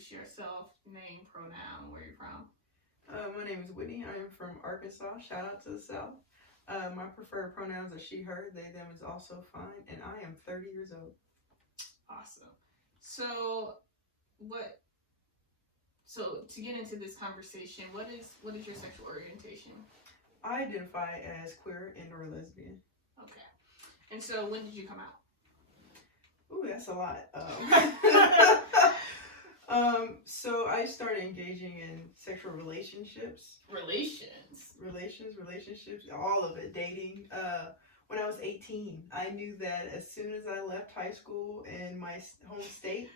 introduce yourself, name, pronoun, where you're from. My name is Whitney. I am from Arkansas. Shout out to the South. My preferred pronouns are she, her, they, them is also fine, and I am 30 years old. Awesome. So, what? So to get into this conversation, what is your sexual orientation? I identify as queer and or lesbian. Okay. And so when did you come out? Ooh, that's a lot. So I started engaging in sexual relationships. Relationships, all of it, dating. When I was 18, I knew that as soon as I left high school in my home state,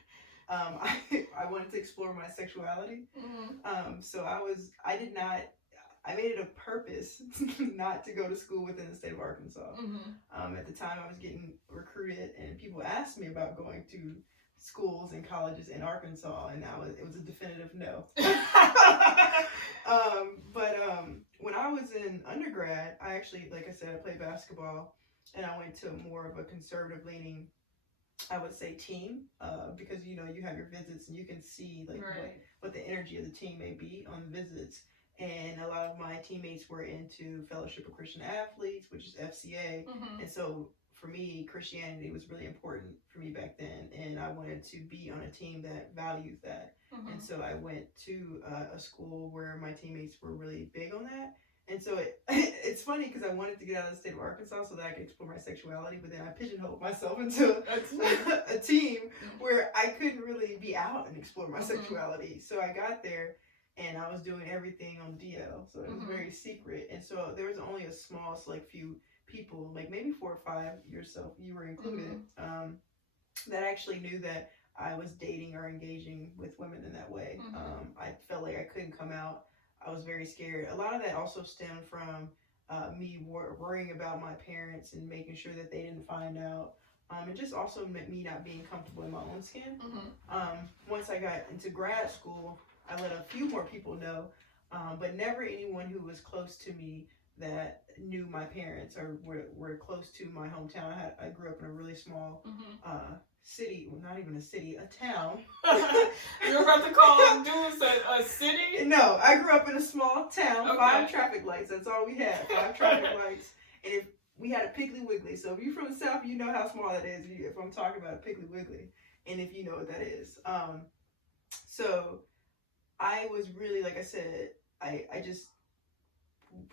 I wanted to explore my sexuality. So I made it a purpose not to go to school within the state of Arkansas. At the time, I was getting recruited, and people asked me about going to schools and colleges in Arkansas, and it was a definitive no. But when I was in undergrad, I actually, like I said, I played basketball, and I went to more of a conservative leaning, I would say, team, because you have your visits and you can see what the energy of the team may be on the visits. And a lot of my teammates were into Fellowship of Christian Athletes, which is FCA, and so for me, Christianity was really important for me back then, and I wanted to be on a team that values that. And so I went to a school where my teammates were really big on that. And so it's funny because I wanted to get out of the state of Arkansas so that I could explore my sexuality, but then I pigeonholed myself into a team where I couldn't really be out and explore my sexuality. So I got there and I was doing everything on DL, so it was very secret. And so there was only a small select few people, like maybe 4 or 5, yourself, you were included, that actually knew that I was dating or engaging with women in that way. I felt like I couldn't come out. I was very scared. A lot of that also stemmed from me worrying about my parents and making sure that they didn't find out. It just also meant me not being comfortable in my own skin. Once I got into grad school, I let a few more people know, but never anyone who was close to me that knew my parents or were close to my hometown. I grew up in a really small city, well, not even a city, a town. You're about to call Deuce a city? No, I grew up in a small town, 5 traffic lights. That's all we had, 5 traffic lights. And if we had a Piggly Wiggly. So if you're from the South, you know how small that is. If I'm talking about a Piggly Wiggly, and if you know what that is. So I was really, like I said, I just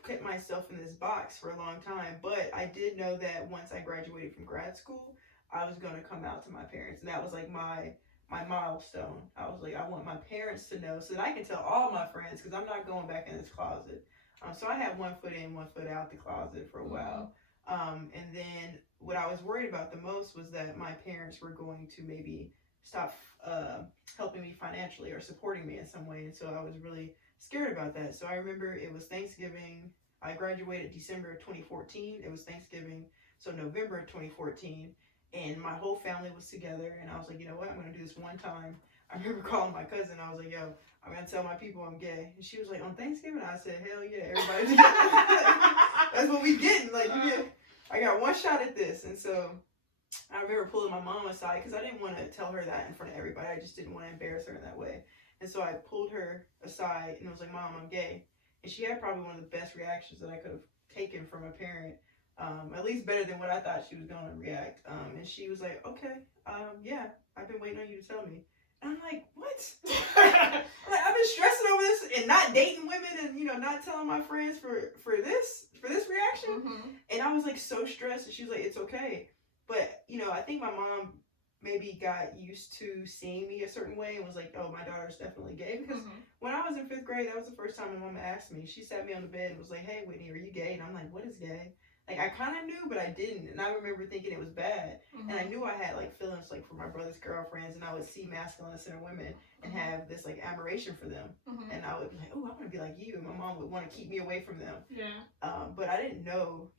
kept myself in this box for a long time. But I did know that once I graduated from grad school, I was going to come out to my parents. And that was like my milestone. I was like, I want my parents to know so that I can tell all my friends, because I'm not going back in this closet. So I had 1 foot in, 1 foot out the closet for a while. And then what I was worried about the most was that my parents were going to maybe stop helping me financially or supporting me in some way. And so I was really scared about that. So I remember it was Thanksgiving. I graduated December of 2014. It was Thanksgiving, so November of 2014. And my whole family was together. And I was like, you know what? I'm going to do this one time. I remember calling my cousin. I was like, yo, I'm going to tell my people I'm gay. And she was like, on Thanksgiving? I said, hell yeah, everybody together. That's what we getting. Like, I got one shot at this. And so I remember pulling my mom aside because I didn't want to tell her that in front of everybody. I just didn't want to embarrass her in that way. And so I pulled her aside and I was like, Mom, I'm gay. And she had probably one of the best reactions that I could have taken from a parent. At least better than what I thought she was going to react. And she was like, okay, yeah, I've been waiting on you to tell me. And I'm like, what? I've been stressing over this and not dating women and, not telling my friends for this reaction. And I was like so stressed, and she was like, it's okay. But, I think my mom maybe got used to seeing me a certain way and was like, oh, my daughter's definitely gay. Because when I was in 5th grade, that was the first time my mom asked me. She sat me on the bed and was like, hey, Whitney, are you gay? And I'm like, what is gay? Like, I kind of knew, but I didn't. And I remember thinking it was bad. And I knew I had, feelings, for my brother's girlfriends. And I would see masculine center women and have this, admiration for them. And I would be like, oh, I want to be like you. And my mom would want to keep me away from them. But I didn't know,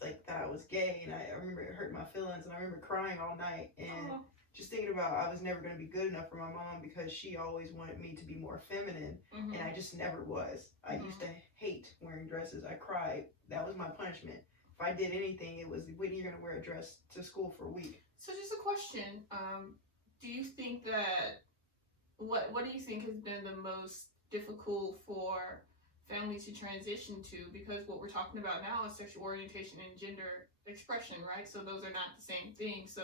that I was gay. And I remember it hurt my feelings. And I remember crying all night. And just thinking about I was never going to be good enough for my mom because she always wanted me to be more feminine. And I just never was. I used to hate wearing dresses. I cried. That was my punishment. If I did anything, it was, Whitney, you're going to wear a dress to school for a week. So just a question. Do you think that what do you think has been the most difficult for families to transition to? Because what we're talking about now is sexual orientation and gender expression, right? So those are not the same thing. So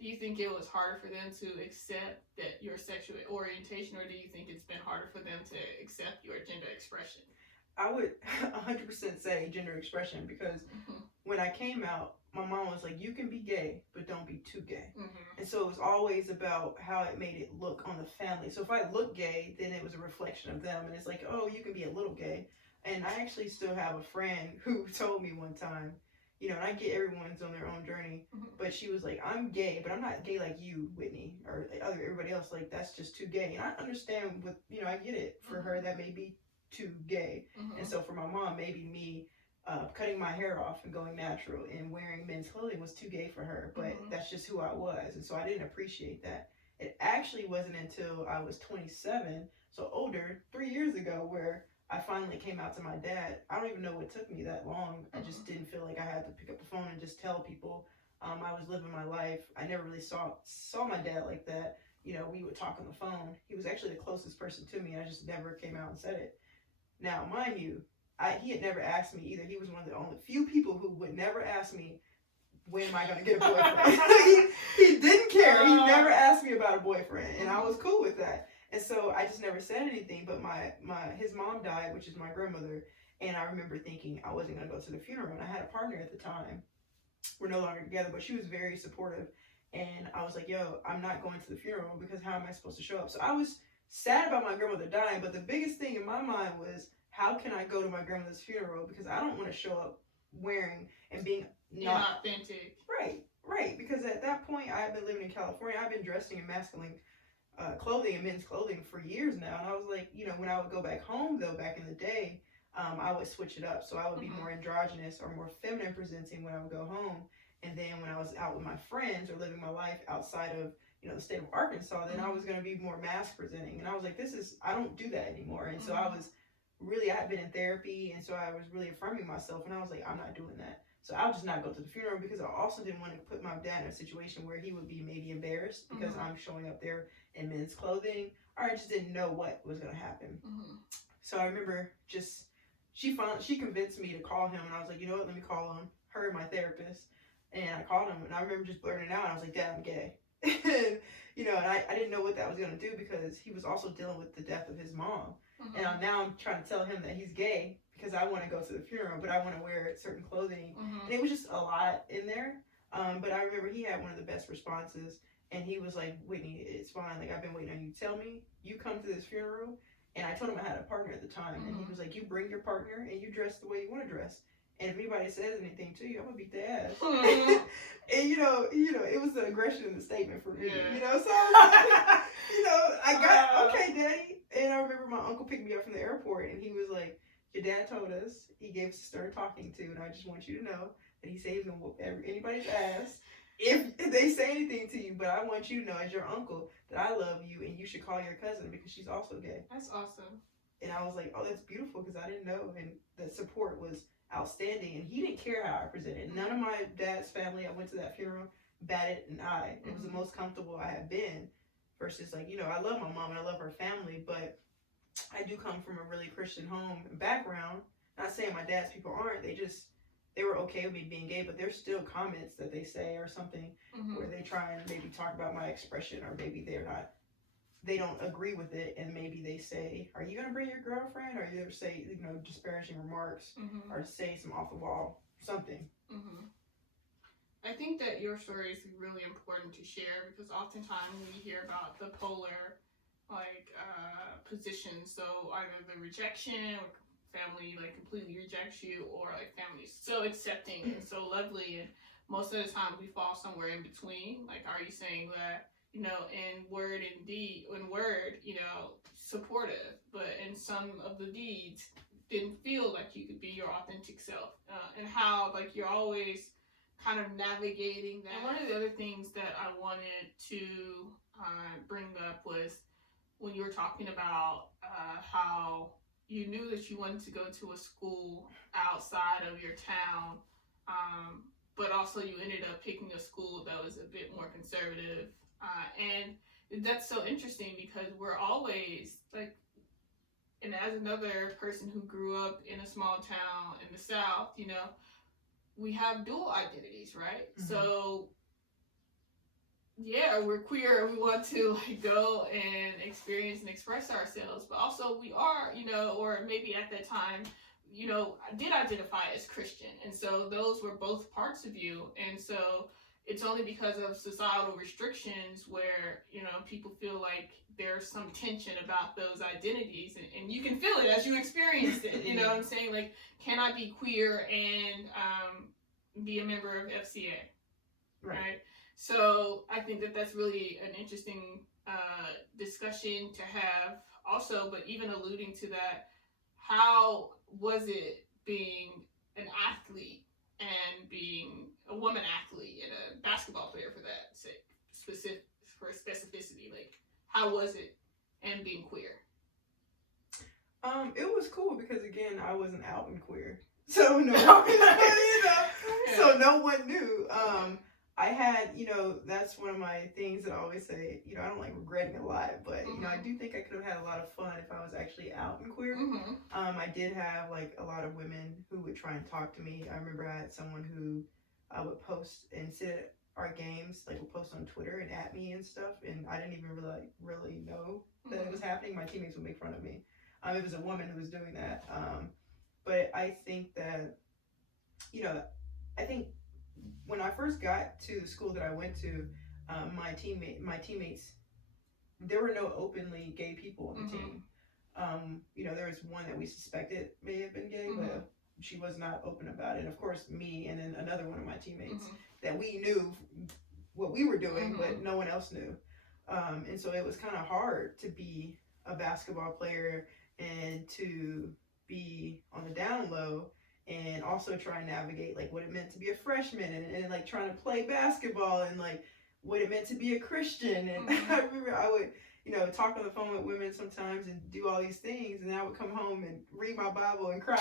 do you think it was harder for them to accept that your sexual orientation, or do you think it's been harder for them to accept your gender expression? I would 100% say gender expression, because when I came out, my mom was like, you can be gay, but don't be too gay. And so it was always about how it made it look on the family. So if I look gay, then it was a reflection of them. And it's like, oh, you can be a little gay. And I actually still have a friend who told me one time, you know, and I get everyone's on their own journey, but she was like, I'm gay, but I'm not gay like you, Whitney, or everybody else. Like, that's just too gay. And I understand with, you know, I get it. For her, that may be too gay. And so for my mom, maybe me cutting my hair off and going natural and wearing men's clothing was too gay for her, but that's just who I was. And so I didn't appreciate that. It actually wasn't until I was 27, so older, 3 years ago, where I finally came out to my dad. I don't even know what took me that long. I just didn't feel like I had to pick up the phone and just tell people. I was living my life. I never really saw my dad like that. You know, we would talk on the phone. He was actually the closest person to me. I just never came out and said it. Now, mind you, he had never asked me either. He was one of the only few people who would never ask me, when am I going to get a boyfriend? he didn't care. He never asked me about a boyfriend, and I was cool with that. And so I just never said anything. But his mom died, which is my grandmother, and I remember thinking I wasn't going to go to the funeral. And I had a partner at the time. We're no longer together, but she was very supportive. And I was like, yo, I'm not going to the funeral, because how am I supposed to show up? So I was sad about my grandmother dying, but the biggest thing in my mind was, how can I go to my grandmother's funeral? Because I don't want to show up wearing and being not authentic. Right. Because at that point, I had been living in California. I've been dressing in masculine clothing and men's clothing for years now. And I was like, you know, when I would go back home, though, back in the day, I would switch it up. So I would be more androgynous or more feminine presenting when I would go home. And then when I was out with my friends or living my life outside of, you know, the state of Arkansas, then I was going to be more mask presenting. And I was like, I don't do that anymore. And so I had been in therapy. And so I was really affirming myself. And I was like, I'm not doing that. So I'll just not go to the funeral, because I also didn't want to put my dad in a situation where he would be maybe embarrassed because I'm showing up there in men's clothing, or I just didn't know what was going to happen. So I remember she convinced me to call him, and I was like, you know what, let me call him, her and my therapist. And I called him, and I remember just blurting it out. I was like, Dad, I'm gay. And, you know, and I didn't know what that was going to do, because he was also dealing with the death of his mom. And now I'm trying to tell him that he's gay, because I want to go to the funeral, but I want to wear certain clothing. And it was just a lot in there. But I remember he had one of the best responses, and he was like, Whitney, it's fine. Like, I've been waiting on you to tell me. You come to this funeral. And I told him I had a partner at the time. And he was like, you bring your partner and you dress the way you want to dress. And if anybody says anything to you, I'm going to beat their ass. And, you know, it was the aggression in the statement for me. You know, so I was like, I got, okay, Daddy. And I remember my uncle picked me up from the airport, and he was like, your dad told us, he gave us a stern talking to, and I just want you to know that he said he's going to whoop anybody's ass if they say anything to you. But I want you to know, as your uncle, that I love you, and you should call your cousin, because she's also gay. That's awesome. And I was like, oh, that's beautiful, because I didn't know. And the support was outstanding, and he didn't care how I presented. None of my dad's family, I went to that funeral, batted an eye. It was the most comfortable I had been, versus, like, you know, I love my mom and I love her family, but I do come from a really Christian home and background. Not saying my dad's people aren't. They were okay with me being gay, but there's still comments that they say or something where they try and maybe talk about my expression, or maybe they don't agree with it, and maybe they say, are you going to bring your girlfriend? Or you ever say, you know, disparaging remarks, or say some off the wall, something. I think that your story is really important to share, because oftentimes we hear about the polar, positions. So either the rejection, or family completely rejects you, or family is so accepting and so lovely, and most of the time we fall somewhere in between. Like, are you saying that, you know, in word, you know, supportive, but in some of the deeds didn't feel like you could be your authentic self, and how you're always kind of navigating that. And one of the other things that I wanted to bring up was when you were talking about how you knew that you wanted to go to a school outside of your town, but also you ended up picking a school that was a bit more conservative. And that's so interesting because we're always like, and as another person who grew up in a small town in the South, you know, we have dual identities, right? So yeah, we're queer and we want to like go and experience and express ourselves, but also we are, you know, or maybe at that time, you know, did identify as Christian, and so those were both parts of you, and so it's only because of societal restrictions where, you know, people feel like there's some tension about those identities, and you can feel it as you experience it, you know what I'm saying? Like, can I be queer and be a member of FCA, right? So I think that that's really an interesting discussion to have also, but even alluding to that, how was it being an athlete and being a woman athlete and a basketball player for that sake, specific for specificity, like how was it and being queer? It was cool because again, I wasn't out and queer, so no one, you know, so no one knew. I had, you know, that's one of my things that I always say, you know, I don't like regretting a lot, but, you know, I do think I could have had a lot of fun if I was actually out and queer. I did have, like, a lot of women who would try and talk to me. I remember I had someone who would post and sit at our games, like, would post on Twitter and at me and stuff, and I didn't even really know that it was happening. My teammates would make fun of me. It was a woman who was doing that. But I think that, you know, I think when I first got to the school that I went to, my teammates, there were no openly gay people on the team. You know, there was one that we suspected may have been gay, but she was not open about it. And of course, me and then another one of my teammates that we knew what we were doing, but no one else knew. And so it was kind of hard to be a basketball player and to be on the down low and also try and navigate like what it meant to be a freshman and like trying to play basketball and like what it meant to be a Christian. And I remember I would, you know, talk on the phone with women sometimes and do all these things, and then I would come home and read my Bible and cry.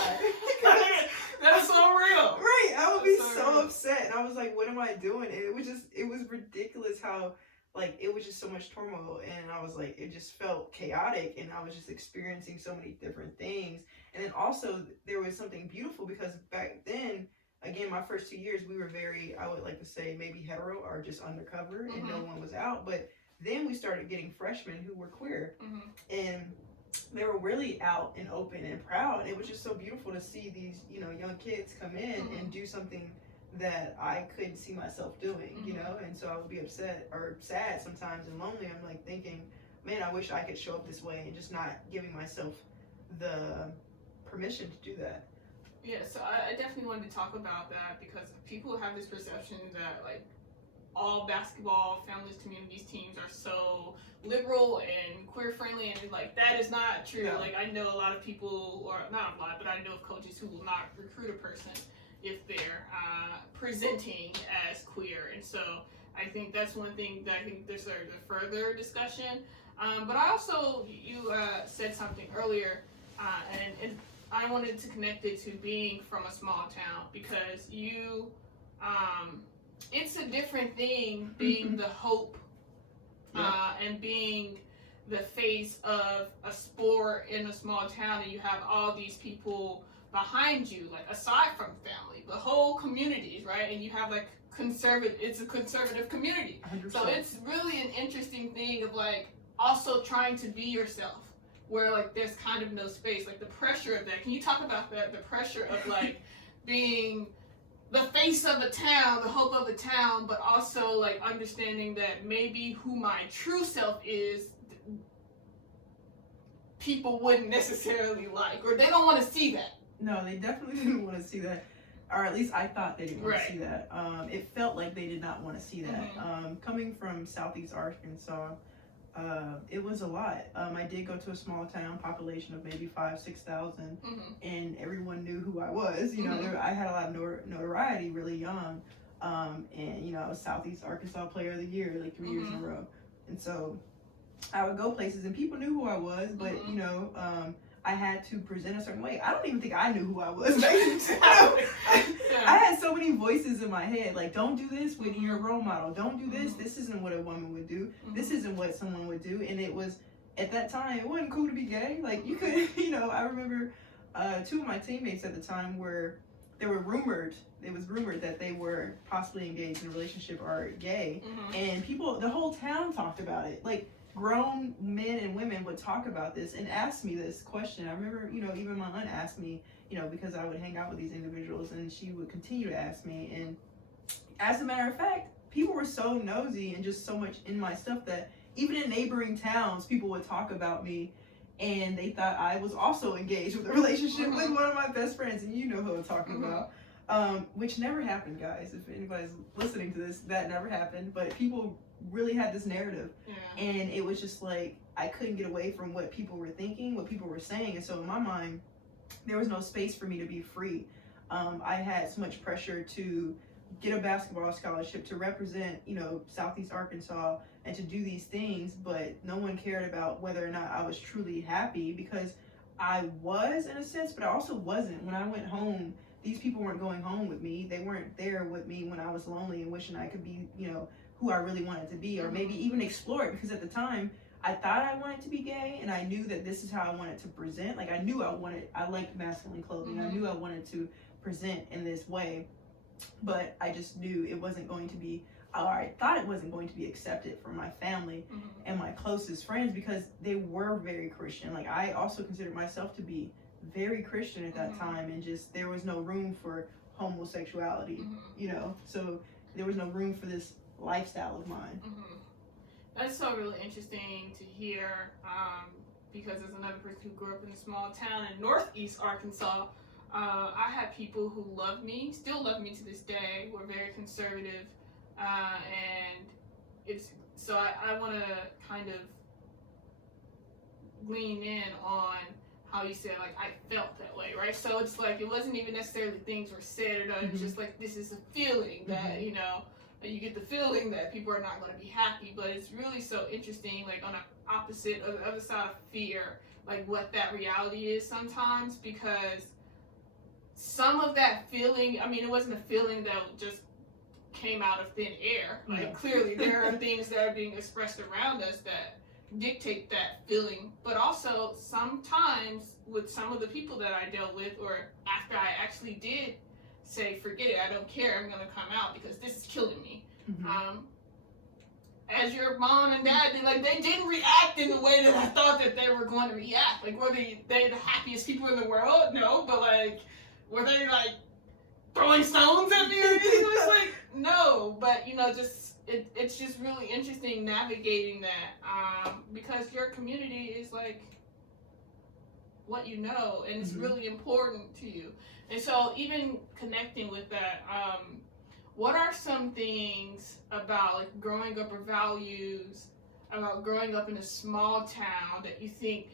That's so real. Right. I would be so upset. And I was like, what am I doing? And it was ridiculous how like it was just so much turmoil, and I was like, it just felt chaotic, and I was just experiencing so many different things. And then also there was something beautiful because back then, again, my first 2 years, we were very, I would like to say maybe hetero or just undercover and no one was out. But then we started getting freshmen who were queer and they were really out and open and proud. It was just so beautiful to see these, you know, young kids come in and do something that I couldn't see myself doing, you know? And so I would be upset or sad sometimes and lonely. I'm like thinking, man, I wish I could show up this way and just not giving myself the permission to do that. Yeah, so I definitely wanted to talk about that because people have this perception that like all basketball families, communities, teams are so liberal and queer friendly, and like that is not true. No. Like I know a lot of people, or not a lot, but I know of coaches who will not recruit a person if they're presenting as queer, and so I think that's one thing that I think there's a further discussion. But I also, you said something earlier, and I wanted to connect it to being from a small town because you, it's a different thing being the hope and being the face of a sport in a small town, and you have all these people behind you, like aside from family, the whole communities, right? And you have like it's a conservative community. 100%. So it's really an interesting thing of like also trying to be yourself, where like there's kind of no space, like the pressure of that. Can you talk about that, the pressure of like being the face of a town, the hope of a town, but also like understanding that maybe who my true self is, people wouldn't necessarily like, or they don't want to see that. No, they definitely didn't want to see that, or at least I thought they didn't want to see that. It felt like they did not want to see that. Coming from Southeast Arkansas, it was a lot. I did go to a small town, population of maybe 5,000-6,000, and everyone knew who I was. You know, I had a lot of notoriety really young, and you know, I was Southeast Arkansas Player of the Year like 3 years in a row, and so I would go places and people knew who I was, but you know, I had to present a certain way. I don't even think I knew who I was. I had so many voices in my head, like, don't do this, Whitney, you're a role model. Don't do this. This isn't what a woman would do. This isn't what someone would do. And it was, at that time, it wasn't cool to be gay. Like, you could, I remember 2 of my teammates at the time it was rumored that they were possibly engaged in a relationship or gay. And the whole town talked about it. Like, grown men and women would talk about this and ask me this question. I remember, even my aunt asked me, because I would hang out with these individuals, and she would continue to ask me. And as a matter of fact, people were so nosy and just so much in my stuff that even in neighboring towns, people would talk about me, and they thought I was also engaged with a relationship with one of my best friends, and you know who I'm talking about. Which never happened, guys. If anybody's listening to this, that never happened. But people really had this narrative, and it was just like I couldn't get away from what people were thinking, what people were saying, and so in my mind, there was no space for me to be free. I had so much pressure to get a basketball scholarship, to represent, Southeast Arkansas, and to do these things, but no one cared about whether or not I was truly happy, because I was, in a sense, but I also wasn't. When I went home, these people weren't going home with me. They weren't there with me when I was lonely and wishing I could be, who I really wanted to be, or maybe even explore it, because at the time, I thought I wanted to be gay, and I knew that this is how I wanted to present. Like, I liked masculine clothing. I knew I wanted to present in this way, but I just knew it wasn't going to be, or I thought it wasn't going to be accepted from my family and my closest friends, because they were very Christian. Like, I also considered myself to be very Christian at that time, and just, there was no room for homosexuality, so there was no room for this lifestyle of mine. That's so really interesting to hear, because as another person who grew up in a small town in Northeast Arkansas, I had people who loved me, still love me to this day, were very conservative, and so I want to kind of lean in on how you said, like, I felt that way, right? So it's like, it wasn't even necessarily things were said or done, it's just like, this is a feeling that, you get the feeling that people are not going to be happy, but it's really so interesting, like, on the opposite, or the other side of fear, like, what that reality is sometimes, because some of that feeling, it wasn't a feeling that just came out of thin air. Like, clearly there are things that are being expressed around us that dictate that feeling, but also sometimes with some of the people that I dealt with, or after I actually did say, forget it, I don't care, I'm going to come out because this is killing me. As your mom and dad did, like, they didn't react in the way that I thought that they were going to react. Like, were they the happiest people in the world? No, but, like, were they, like, throwing stones at me or anything? It was like, no, but, it's just really interesting navigating that, because your community is, like, what you know, and it's really important to you. And so even connecting with that, what are some things about, like, growing up, or values about growing up in a small town that you think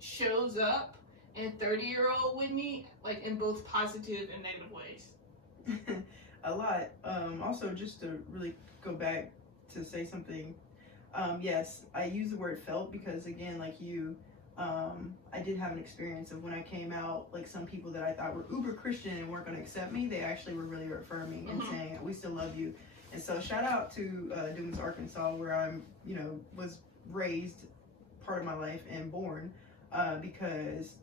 shows up in 30-year-old Whitney, like, in both positive and negative ways? A lot. Also, just to really go back to say something, yes, I use the word felt because, again, like you, I did have an experience of when I came out, like, some people that I thought were uber Christian and weren't going to accept me, they actually were really affirming and saying, we still love you. And so shout out to Dumas, Arkansas, where I'm, was raised part of my life and born, because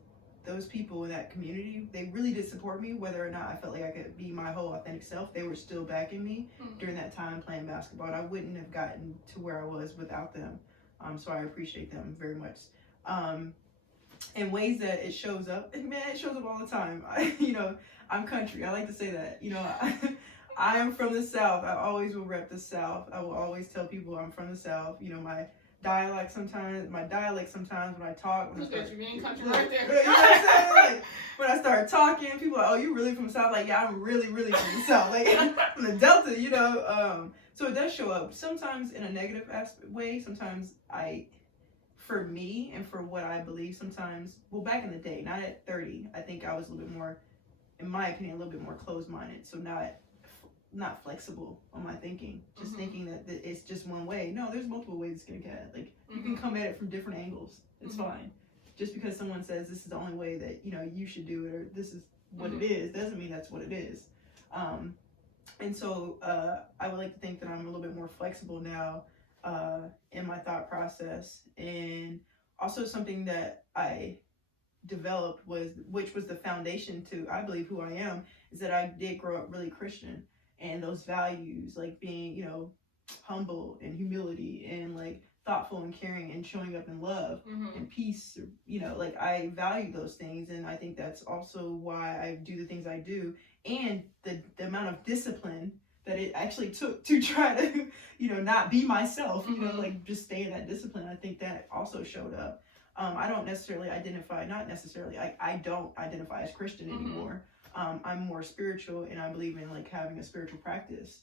those people in that community, they really did support me, whether or not I felt like I could be my whole authentic self. They were still backing me during that time playing basketball, and I wouldn't have gotten to where I was without them. So I appreciate them very much. In ways that it shows up, and man, it shows up all the time. I'm country. I like to say that. I am from the South. I always will rep the South. I will always tell people I'm from the South. My dialect sometimes when I talk. Look at you being country right there. You know what I'm saying? Like, when I start talking, people are like, oh, you really from the South? Like, yeah, I'm really, really from the South. Like, from the Delta, So it does show up. Sometimes in a negative way. Sometimes for me and for what I believe, sometimes, well, back in the day, not at 30, I think I was a little bit more, in my opinion, a little bit more closed-minded. So not flexible on my thinking, just thinking that it's just one way. No, there's multiple ways to skin a cat. Like, you can come at it from different angles. It's fine. just because someone says this is the only way that, you know, you should do it, or this is what it is, doesn't mean that's what it is. And so I would like to think that I'm a little bit more flexible now in my thought process. And also something that I developed which was the foundation to, I believe, who I am, is that I did grow up really Christian. And those values, like being, you know, humble and humility and like thoughtful and caring and showing up in love and peace, you know, like I value those things. And I think that's also why I do the things I do, and the amount of discipline that it actually took to try to, you know, not be myself, you know, like just stay in that discipline. I think that also showed up. I don't necessarily identify, not necessarily, I don't identify as Christian anymore. I'm more spiritual, and I believe in like having a spiritual practice.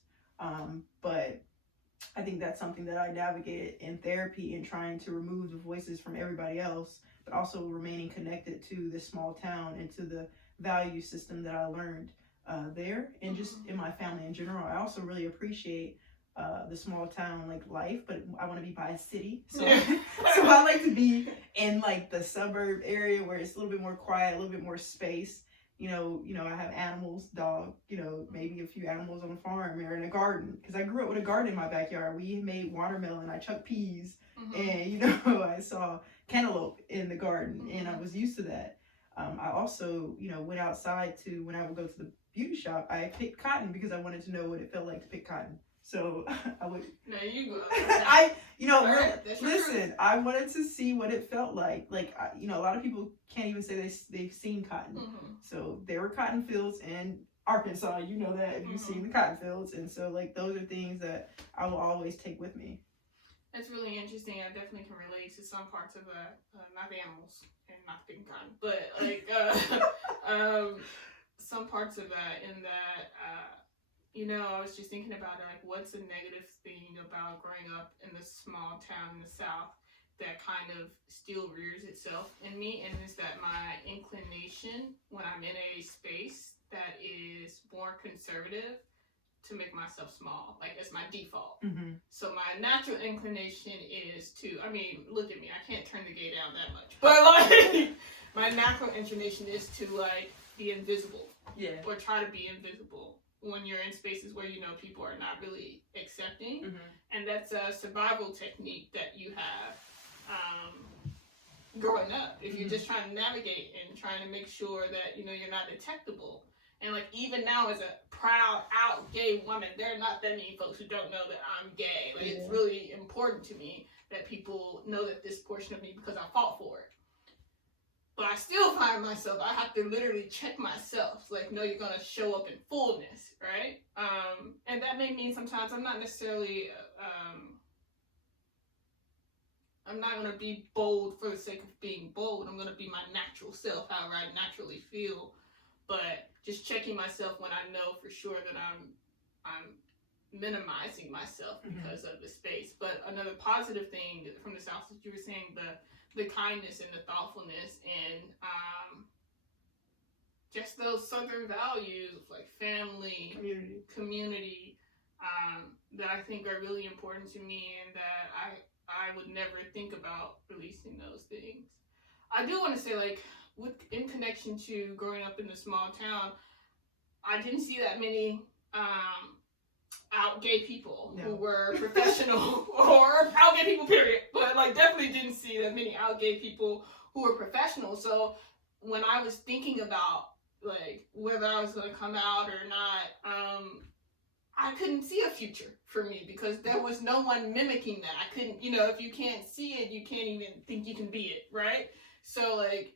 But I think that's something that I navigated in therapy, and trying to remove the voices from everybody else, but also remaining connected to this small town and to the value system that I learned there, and just in my family in general. I also really appreciate the small town like life, but I want to be by a city, so so I like to be in like the suburb area where it's a little bit more quiet, a little bit more space. You know, I have animals, dog, you know, maybe a few animals on the farm or in a garden, because I grew up with a garden in my backyard. We made watermelon, I chucked peas, and you know, I saw cantaloupe in the garden, and I was used to that. I also, you know, went outside to, when I would go to the beauty shop, I picked cotton because I wanted to know what it felt like to pick cotton. So I would. No, you go. You know, right, listen. I wanted to see what it felt like. Like, you know, a lot of people can't even say they've seen cotton. So there were cotton fields in Arkansas. You know that if you've seen the cotton fields, and so like those are things that I will always take with me. That's really interesting. I definitely can relate to some parts of not the animals and not picking cotton, but like some parts of that. In that. You know, I was just thinking about like, what's a negative thing about growing up in this small town in the South that kind of still rears itself in me, and is that my inclination when I'm in a space that is more conservative to make myself small, like as my default. So my natural inclination is to, I mean, look at me, I can't turn the gate down that much, but like my natural inclination is to like be invisible, or try to be invisible when you're in spaces where you know people are not really accepting. And that's a survival technique that you have growing up, if you're just trying to navigate and trying to make sure that, you know, you're not detectable. And like, even now as a proud out gay woman, there are not that many folks who don't know that I'm gay. Like, it's really important to me that people know that this portion of me, because I fought for it. But I still find myself, I have to literally check myself. Like, no, you're going to show up in fullness, right? And that may mean sometimes I'm not necessarily, I'm not going to be bold for the sake of being bold. I'm going to be my natural self, however I naturally feel. But just checking myself when I know for sure that I'm minimizing myself because of the space. But another positive thing from the South that you were saying, the kindness and the thoughtfulness, and just those Southern values of like family, community, that I think are really important to me, and that I would never think about releasing those things. I do want to say, like, in connection to growing up in a small town, I didn't see that many out gay people who were professional, or out gay people, period. But like, definitely didn't see that many out gay people who were professional. So when I was thinking about like whether I was going to come out or not, I couldn't see a future for me because there was no one mimicking that. I couldn't, you know, if you can't see it, you can't even think you can be it, right? So like,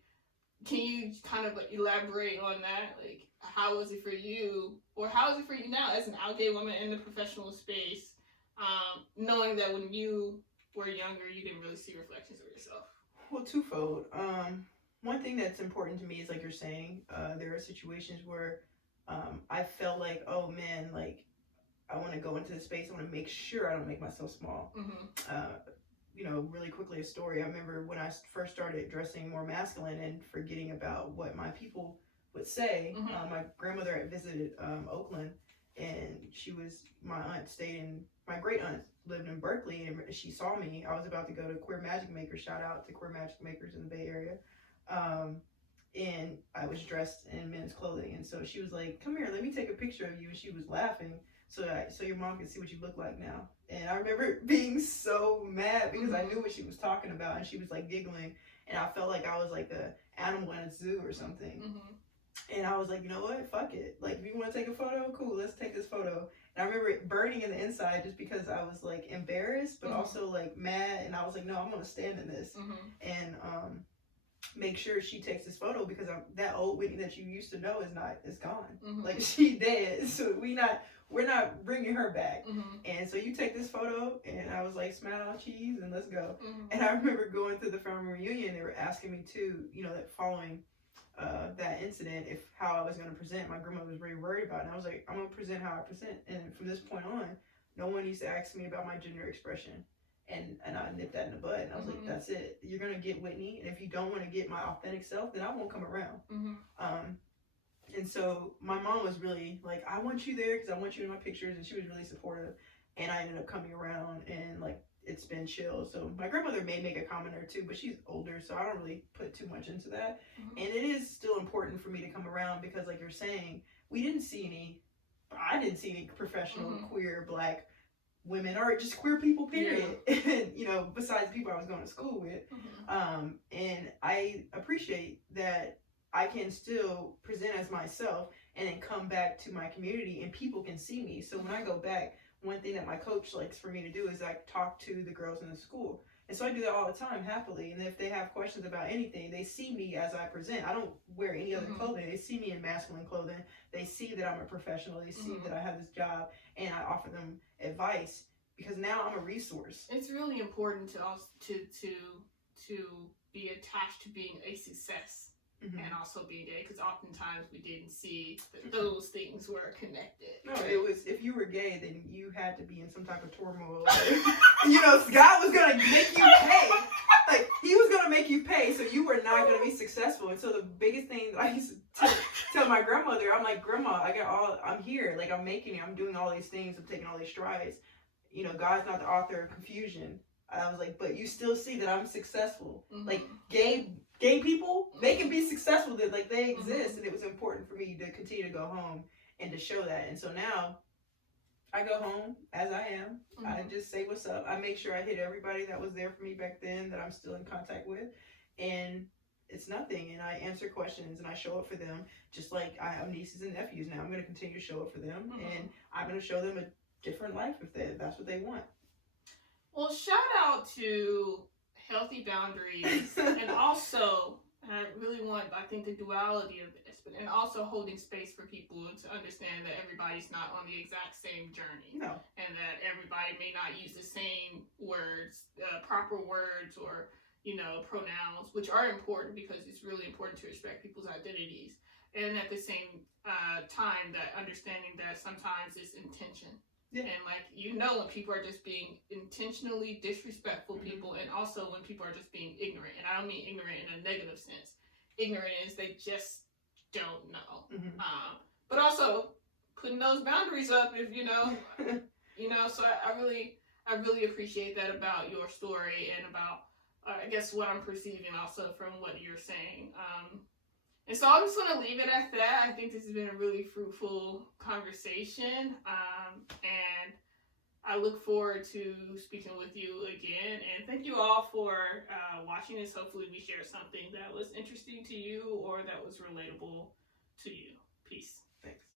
can you kind of like elaborate on that? Like, how was it for you, or how is it for you now as an out gay woman in the professional space, knowing that when you were younger, you didn't really see reflections of yourself? Well, twofold. One thing that's important to me is, like you're saying, there are situations where I felt like, oh man, like I want to go into the space. I want to make sure I don't make myself small. You know, really quickly, a story. I remember when I first started dressing more masculine and forgetting about what my people would say. My grandmother had visited Oakland, and my great aunt lived in Berkeley, and she saw me. I was about to go to Queer Magic Makers. Shout out to Queer Magic Makers in the Bay Area. And I was dressed in men's clothing, and so she was like, "Come here, let me take a picture of you." And she was laughing, so your mom can see what you look like now. And I remember being so mad because I knew what she was talking about, and she was like giggling, and I felt like I was like a animal in a zoo or something. And I was like, you know what? Fuck it. Like, if you want to take a photo, cool, let's take this photo. And I remember it burning in the inside just because I was like embarrassed, but also like mad. And I was like, no, I'm gonna stand in this and make sure she takes this photo, because that old Whitney that you used to know is gone. Like, she dead. So we're not bringing her back. And so you take this photo, and I was like, smile, cheese, and let's go. And I remember going to the family reunion. They were asking me too, you know, that following that incident, how I was going to present. My grandmother was very worried about it. And I was like, I'm going to present how I present. And from this point on, no one used to ask me about my gender expression. And I nipped that in the bud. And I was like, that's it. You're going to get Whitney. And if you don't want to get my authentic self, then I won't come around. And so my mom was really like, I want you there because I want you in my pictures. And she was really supportive. And I ended up coming around, and like, it's been chill. So my grandmother may make a comment or two, but she's older, so I don't really put too much into that. And it is still important for me to come around because, like you're saying, I didn't see any professional queer Black women, or just queer people, period. And, you know, besides people I was going to school with. And I appreciate that I can still present as myself and then come back to my community and people can see me. So when I go back, one thing that my coach likes for me to do is like talk to the girls in the school. And so I do that all the time, happily. And if they have questions about anything, they see me as I present. I don't wear any other clothing. They see me in masculine clothing. They see that I'm a professional. They see that I have this job, and I offer them advice because now I'm a resource. It's really important to us to be attached to being a success. And also being gay, because oftentimes we didn't see that those things were connected. No, it was, if you were gay, then you had to be in some type of turmoil. You know, God was going to make you pay. Like, he was going to make you pay, so you were not going to be successful. And so the biggest thing that I used to tell my grandmother, I'm like, Grandma, I'm here. Like, I'm making it. I'm doing all these things. I'm taking all these strides. You know, God's not the author of confusion. I was like, but you still see that I'm successful. Like, gay people, they can be successful, that like they exist. And it was important for me to continue to go home and to show that. And so now I go home as I am. I just say what's up. I make sure I hit everybody that was there for me back then that I'm still in contact with, and it's nothing. And I answer questions and I show up for them, just like I have nieces and nephews now. I'm going to continue to show up for them, and I'm going to show them a different life if that's what they want. Well, shout out to healthy boundaries, and also, I really want, I think, the duality of this, and also holding space for people to understand that everybody's not on the exact same journey. No. And that everybody may not use the same words, proper words, or, you know, pronouns, which are important because it's really important to respect people's identities. And at the same time, that understanding that sometimes it's intention. Yeah. And like, you know, when people are just being intentionally disrespectful people, and also when people are just being ignorant. And I don't mean ignorant in a negative sense. Ignorant is they just don't know. But also putting those boundaries up, if you know, So I really appreciate that about your story, and about I guess what I'm perceiving also from what you're saying. And so I'm just going to leave it at that. I think this has been a really fruitful conversation. And I look forward to speaking with you again. And thank you all for watching this. Hopefully we shared something that was interesting to you or that was relatable to you. Peace. Thanks.